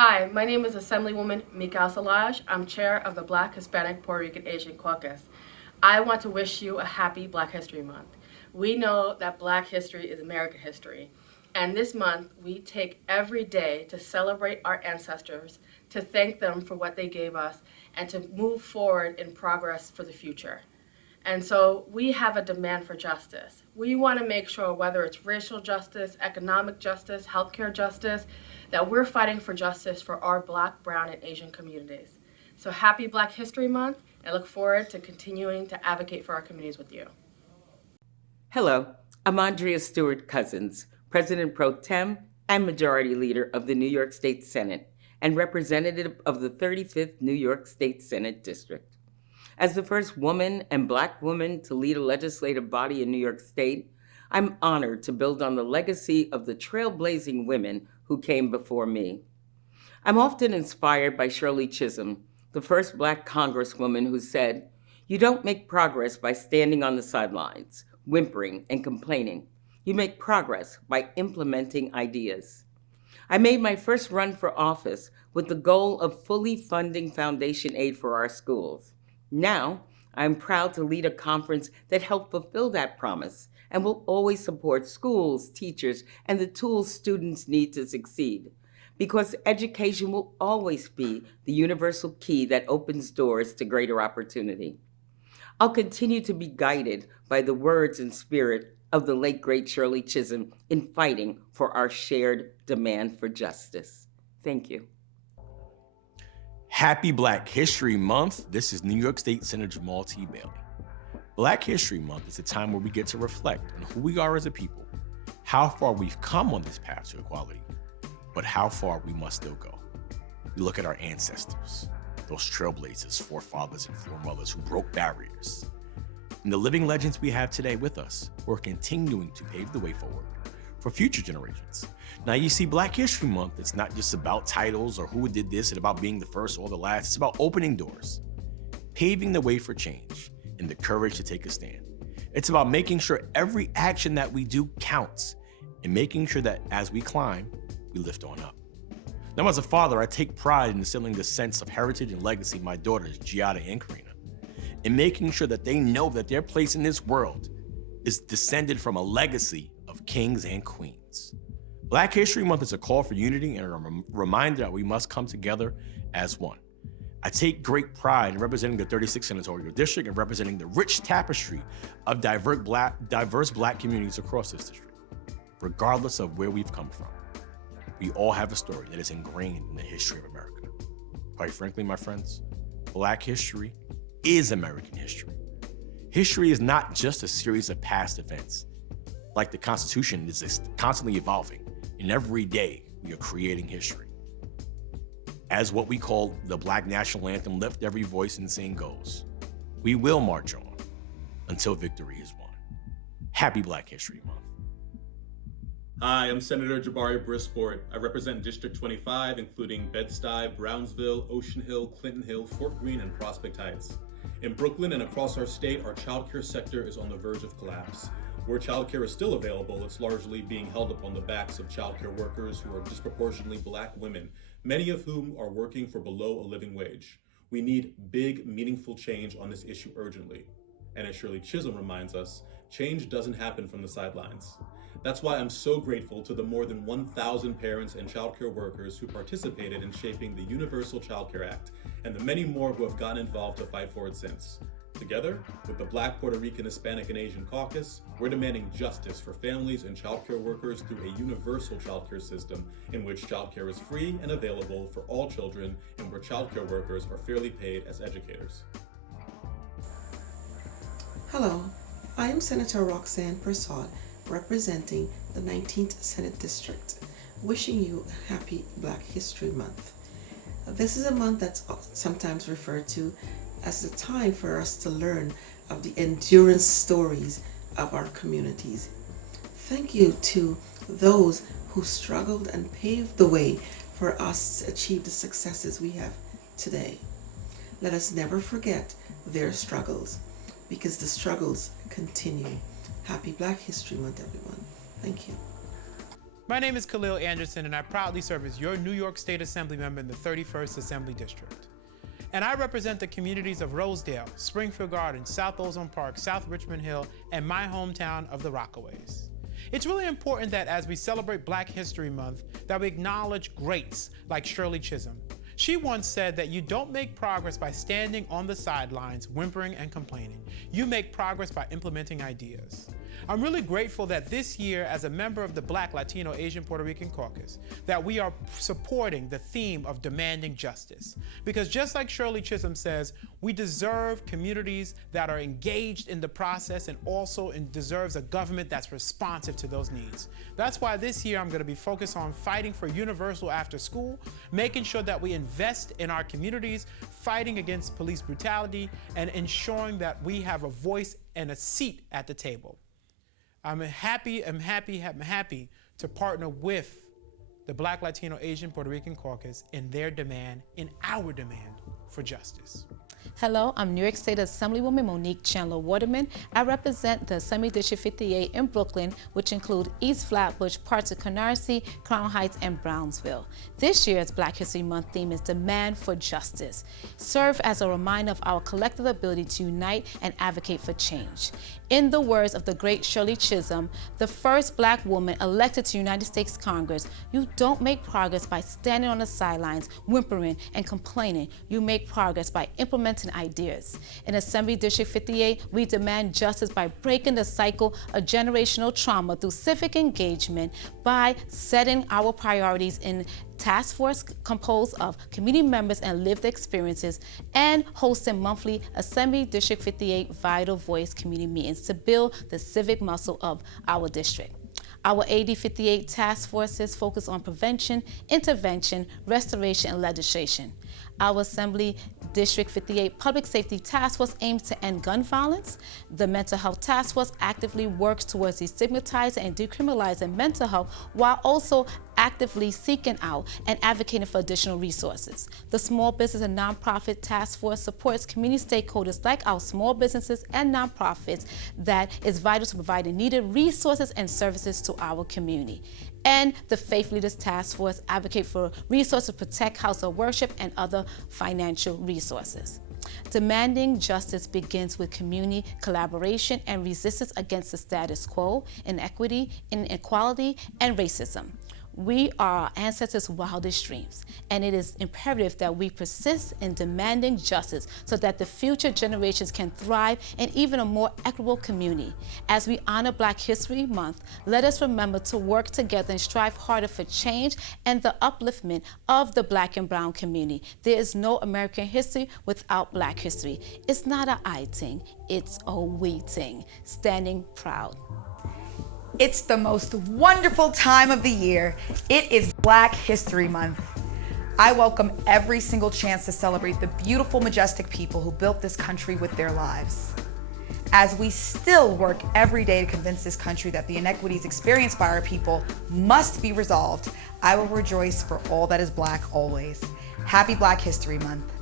Hi, my name is Assemblywoman Mikal Salaj. I'm chair of the Black, Hispanic, Puerto Rican, Asian Caucus. I want to wish you a happy Black History Month. We know that Black history is American history, and this month we take every day to celebrate our ancestors, to thank them for what they gave us, and to move forward in progress for the future. And so we have a demand for justice. We want to make sure, whether it's racial justice, economic justice, healthcare justice, that we're fighting for justice for our Black, Brown, and Asian communities. So happy Black History Month, and look forward to continuing to advocate for our communities with you. Hello, I'm Andrea Stewart Cousins, President Pro Tem and Majority Leader of the New York State Senate and representative of the 35th New York State Senate District. As the first woman and Black woman to lead a legislative body in New York State, I'm honored to build on the legacy of the trailblazing women who came before me. I'm often inspired by Shirley Chisholm, the first Black Congresswoman who said, "You don't make progress by standing on the sidelines, whimpering and complaining. You make progress by implementing ideas." I made my first run for office with the goal of fully funding foundation aid for our schools. Now, I'm proud to lead a conference that helped fulfill that promise and will always support schools, teachers, and the tools students need to succeed, because education will always be the universal key that opens doors to greater opportunity. I'll continue to be guided by the words and spirit of the late, great Shirley Chisholm in fighting for our shared demand for justice. Thank you. Happy Black History Month. This is New York State Senator Jamal T. Bailey. Black History Month is a time where we get to reflect on who we are as a people, how far we've come on this path to equality, but how far we must still go. We look at our ancestors, those trailblazers, forefathers and foremothers who broke barriers, and the living legends we have today with us who are continuing to pave the way forward for future generations. Now, you see, Black History Month, it's not just about titles or who did this and about being the first or the last. It's about opening doors, paving the way for change, and the courage to take a stand. It's about making sure every action that we do counts and making sure that as we climb, we lift on up. Now, as a father, I take pride in instilling the sense of heritage and legacy in my daughters, Giada and Karina, and making sure that they know that their place in this world is descended from a legacy of kings and queens. Black History Month is a call for unity and a reminder that we must come together as one. I take great pride in representing the 36th Senatorial District and representing the rich tapestry of diverse Black communities across this district, regardless of where we've come from. We all have a story that is ingrained in the history of America. Quite frankly, my friends, Black history is American history. History is not just a series of past events. Like the Constitution, it is constantly evolving, and every day we are creating history. As what we call the Black National Anthem, "Lift Every Voice and Sing" goes, we will march on until victory is won. Happy Black History Month. Hi, I'm Senator Jabari Brisport. I represent District 25, including Bed-Stuy, Brownsville, Ocean Hill, Clinton Hill, Fort Greene, and Prospect Heights. In Brooklyn and across our state, our childcare sector is on the verge of collapse. Where childcare is still available, it's largely being held up on the backs of childcare workers who are disproportionately Black women, many of whom are working for below a living wage. We need big, meaningful change on this issue urgently. And as Shirley Chisholm reminds us, change doesn't happen from the sidelines. That's why I'm so grateful to the more than 1,000 parents and childcare workers who participated in shaping the Universal Child Care Act, and the many more who have gotten involved to fight for it since. Together, with the Black, Puerto Rican, Hispanic, and Asian Caucus, we're demanding justice for families and childcare workers through a universal childcare system in which childcare is free and available for all children, and where childcare workers are fairly paid as educators. Hello, I am Senator Roxanne Persaud, representing the 19th Senate District, wishing you a happy Black History Month. This is a month that's sometimes referred to as the time for us to learn of the endurance stories of our communities. Thank you to those who struggled and paved the way for us to achieve the successes we have today. Let us never forget their struggles, because the struggles continue. Happy Black History Month, everyone. Thank you. My name is Khalil Anderson, and I proudly serve as your New York State Assembly member in the 31st Assembly District. And I represent the communities of Rosedale, Springfield Gardens, South Ozone Park, South Richmond Hill, and my hometown of the Rockaways. It's really important that as we celebrate Black History Month, that we acknowledge greats like Shirley Chisholm. She once said that you don't make progress by standing on the sidelines, whimpering and complaining. You make progress by implementing ideas. I'm really grateful that this year, as a member of the Black, Latino, Asian, Puerto Rican Caucus, that we are supporting the theme of demanding justice. Because just like Shirley Chisholm says, we deserve communities that are engaged in the process and also deserves a government that's responsive to those needs. That's why this year I'm going to be focused on fighting for universal after school, making sure that we invest in our communities, fighting against police brutality, and ensuring that we have a voice and a seat at the table. I'm happy to partner with the Black, Latino, Asian, Puerto Rican Caucus in their demand, in our demand for justice. Hello, I'm New York State Assemblywoman Monique Chandler Waterman. I represent the Assembly District 58 in Brooklyn, which include East Flatbush, parts of Canarsie, Crown Heights, and Brownsville. This year's Black History Month theme is Demand for Justice. Serve as a reminder of our collective ability to unite and advocate for change. In the words of the great Shirley Chisholm, the first Black woman elected to United States Congress, you don't make progress by standing on the sidelines, whimpering and complaining. You make progress by implementing ideas. In Assembly District 58, we demand justice by breaking the cycle of generational trauma through civic engagement, by setting our priorities in task force composed of community members and lived experiences, and hosting monthly Assembly District 58 Vital Voice community meetings to build the civic muscle of our district. Our AD 58 task forces focus on prevention, intervention, restoration, and legislation. Our Assembly District 58 Public Safety Task Force aims to end gun violence. The Mental Health Task Force actively works towards destigmatizing and decriminalizing mental health while also actively seeking out and advocating for additional resources. The Small Business and Nonprofit Task Force supports community stakeholders like our small businesses and nonprofits that is vital to providing needed resources and services to our community. And the Faith Leaders Task Force advocate for resources to protect house of worship and other financial resources. Demanding justice begins with community collaboration and resistance against the status quo, inequity, inequality, and racism. We are our ancestors' wildest dreams, and it is imperative that we persist in demanding justice so that the future generations can thrive in even a more equitable community. As we honor Black History Month, let us remember to work together and strive harder for change and the upliftment of the Black and Brown community. There is no American history without Black history. It's not an I thing, it's a we thing. Standing proud. It's the most wonderful time of the year. It is Black History Month. I welcome every single chance to celebrate the beautiful, majestic people who built this country with their lives. As we still work every day to convince this country that the inequities experienced by our people must be resolved, I will rejoice for all that is Black always. Happy Black History Month.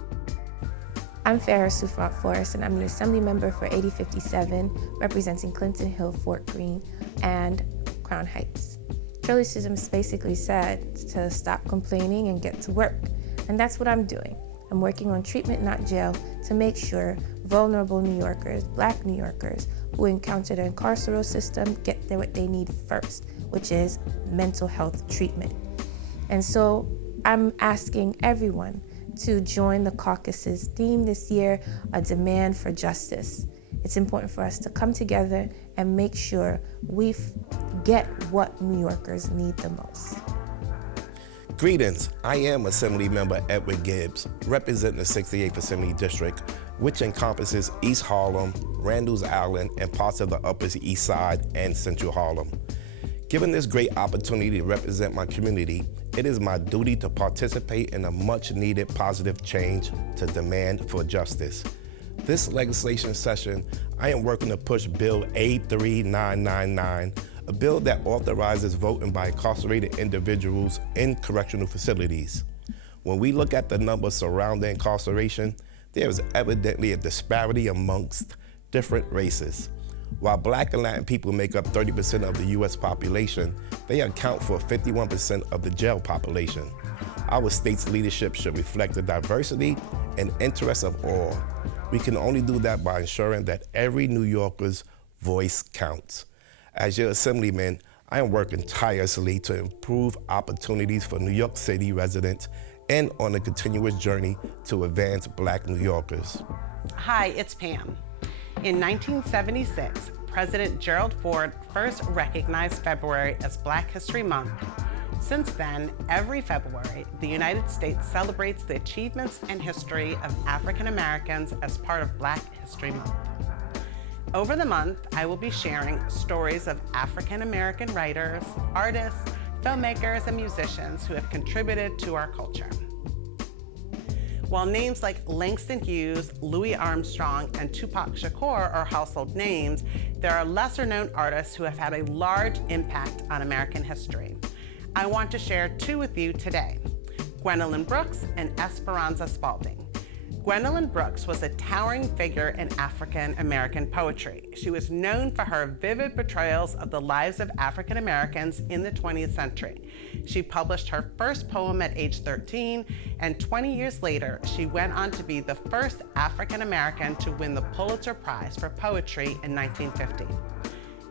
I'm Farrah Sufrant Forrest, and I'm the Assembly member for 8057, representing Clinton Hill, Fort Greene, and Crown Heights. Shirley Chisholm basically said to stop complaining and get to work, and that's what I'm doing. I'm working on treatment, not jail, to make sure vulnerable New Yorkers, Black New Yorkers, who encounter the incarceral system get what they need first, which is mental health treatment. And so I'm asking everyone to join the caucus's theme this year, a demand for justice. It's important for us to come together and make sure we get what New Yorkers need the most. Greetings, I am Assembly Member Edward Gibbs, representing the 68th Assembly District, which encompasses East Harlem, Randall's Island, and parts of the Upper East Side and Central Harlem. Given this great opportunity to represent my community, it is my duty to participate in a much-needed positive change to demand for justice. This legislation session, I am working to push Bill A3999, a bill that authorizes voting by incarcerated individuals in correctional facilities. When we look at the numbers surrounding incarceration, there is evidently a disparity amongst different races. While Black and Latin people make up 30% of the U.S. population, they account for 51% of the jail population. Our state's leadership should reflect the diversity and interests of all. We can only do that by ensuring that every New Yorker's voice counts. As your assemblyman, I am working tirelessly to improve opportunities for New York City residents and on a continuous journey to advance Black New Yorkers. Hi, it's Pam. In 1976, President Gerald Ford first recognized February as Black History Month. Since then, every February, the United States celebrates the achievements and history of African Americans as part of Black History Month. Over the month, I will be sharing stories of African American writers, artists, filmmakers, and musicians who have contributed to our culture. While names like Langston Hughes, Louis Armstrong, and Tupac Shakur are household names, there are lesser-known artists who have had a large impact on American history. I want to share two with you today, Gwendolyn Brooks and Esperanza Spalding. Gwendolyn Brooks was a towering figure in African American poetry. She was known for her vivid portrayals of the lives of African Americans in the 20th century. She published her first poem at age 13, and 20 years later, she went on to be the first African American to win the Pulitzer Prize for Poetry in 1950.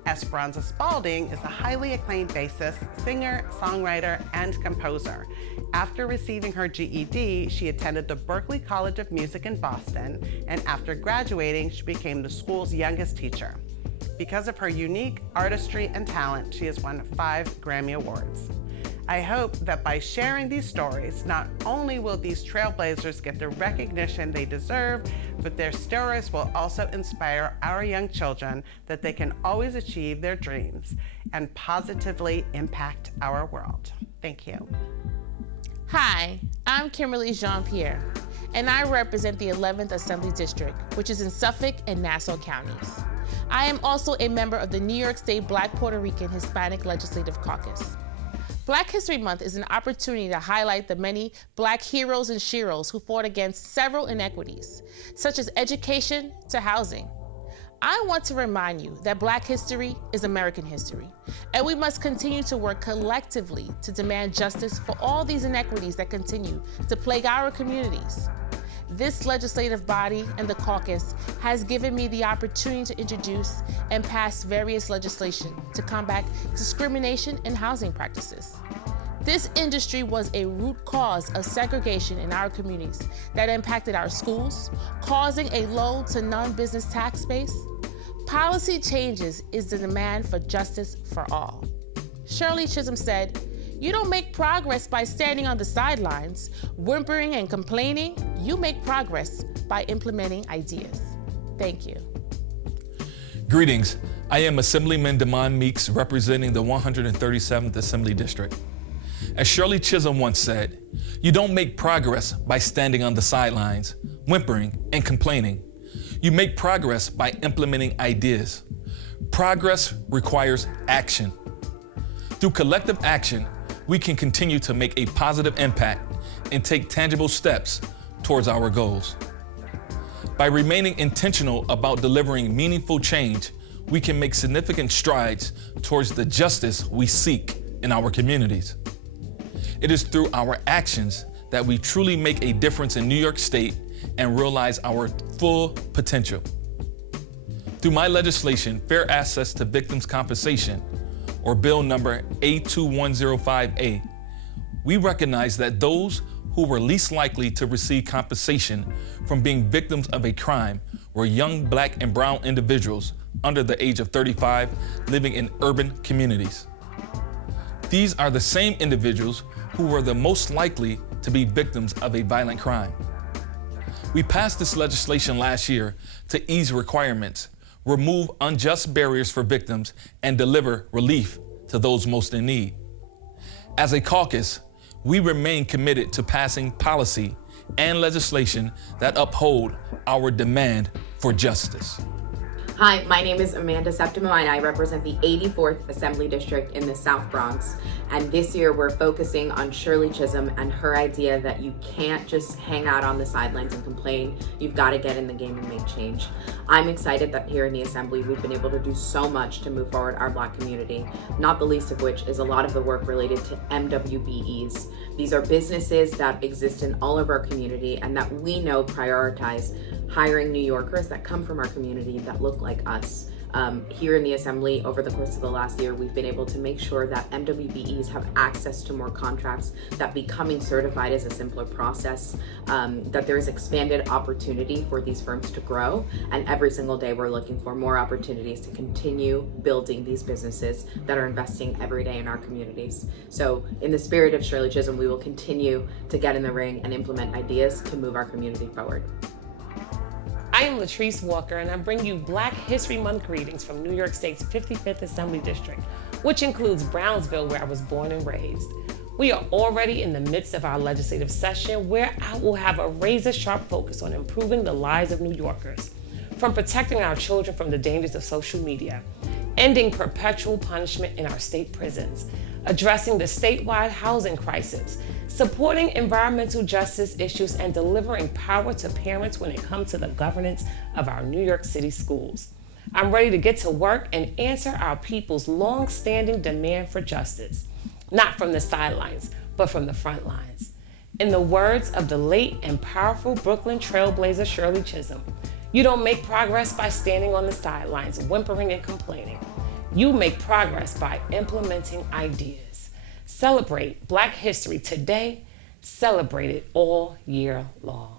Esperanza Spalding is a highly acclaimed bassist, singer, songwriter, and composer. After receiving her GED, she attended the Berklee College of Music in Boston, and after graduating, she became the school's youngest teacher. Because of her unique artistry and talent, she has won 5 Grammy Awards. I hope that by sharing these stories, not only will these trailblazers get the recognition they deserve, but their stories will also inspire our young children that they can always achieve their dreams and positively impact our world. Thank you. Hi, I'm Kimberly Jean-Pierre, and I represent the 11th Assembly District, which is in Suffolk and Nassau counties. I am also a member of the New York State Black Puerto Rican Hispanic Legislative Caucus. Black History Month is an opportunity to highlight the many Black heroes and sheroes who fought against several inequities, such as education to housing. I want to remind you that Black history is American history, and we must continue to work collectively to demand justice for all these inequities that continue to plague our communities. This legislative body and the caucus has given me the opportunity to introduce and pass various legislation to combat discrimination in housing practices. This industry was a root cause of segregation in our communities that impacted our schools, causing a low to non-business tax base. Policy changes is the demand for justice for all. Shirley Chisholm said, "You don't make progress by standing on the sidelines, whimpering and complaining. You make progress by implementing ideas." Thank you. Greetings. I am Assemblyman Damon Meeks, representing the 137th Assembly District. As Shirley Chisholm once said, you don't make progress by standing on the sidelines, whimpering and complaining. You make progress by implementing ideas. Progress requires action. Through collective action, we can continue to make a positive impact and take tangible steps towards our goals. By remaining intentional about delivering meaningful change, we can make significant strides towards the justice we seek in our communities. It is through our actions that we truly make a difference in New York State and realize our full potential. Through my legislation, Fair Access to Victims' Compensation, or Bill number A2105A, we recognize that those who were least likely to receive compensation from being victims of a crime were young Black and brown individuals under the age of 35 living in urban communities. These are the same individuals who were the most likely to be victims of a violent crime. We passed this legislation last year to ease requirements, remove unjust barriers for victims, and deliver relief to those most in need. As a caucus, we remain committed to passing policy and legislation that uphold our demand for justice. Hi, my name is Amanda Septimo and I represent the 84th Assembly District in the South Bronx. And this year we're focusing on Shirley Chisholm and her idea that you can't just hang out on the sidelines and complain. You've got to get in the game and make change. I'm excited that here in the Assembly we've been able to do so much to move forward our Black community, not the least of which is a lot of the work related to MWBEs. These are businesses that exist in all of our community and that we know prioritize hiring New Yorkers that come from our community that look like us. Here in the Assembly, over the course of the last year, we've been able to make sure that MWBEs have access to more contracts, that becoming certified is a simpler process, that there is expanded opportunity for these firms to grow, and every single day we're looking for more opportunities to continue building these businesses that are investing every day in our communities. So in the spirit of Shirley Chisholm, we will continue to get in the ring and implement ideas to move our community forward. I am Latrice Walker, and I bring you Black History Month greetings from New York State's 55th Assembly District, which includes Brownsville, where I was born and raised. We are already in the midst of our legislative session, where I will have a razor-sharp focus on improving the lives of New Yorkers, from protecting our children from the dangers of social media, ending perpetual punishment in our state prisons, addressing the statewide housing crisis, supporting environmental justice issues, and delivering power to parents when it comes to the governance of our New York City schools. I'm ready to get to work and answer our people's long-standing demand for justice, not from the sidelines, but from the front lines. In the words of the late and powerful Brooklyn trailblazer Shirley Chisholm, you don't make progress by standing on the sidelines, whimpering and complaining. You make progress by implementing ideas. Celebrate Black history today, celebrate it all year long.